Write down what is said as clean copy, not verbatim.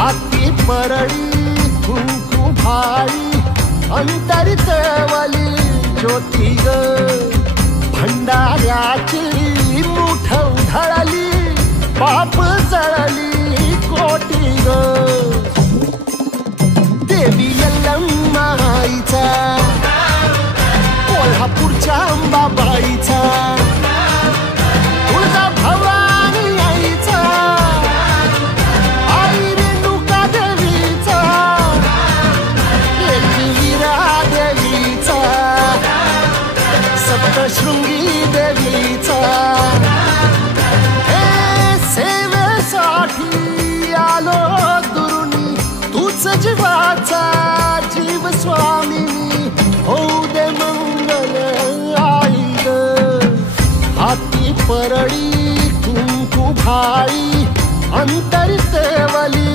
हाती परळी कुंकू भाई अंतरितवली ज्योती ग भंडाऱ्याची मुठ उधळली पाप जळली कोटी ग देवी यल्लम्मा आईचा कोल्हापूरच्या अंबाबाईचा तुळजा भवानी आईचा आई रेणुका देवीचा एकविरा देवीचा सप्तशृंगी देवीचा हे सेवेसाठी आलो दुरुनी तूच जीवाचा जीव स्वामिनी होऊ दे मंगल आई ग हाती परळी कुंकू भाई अंतरितवली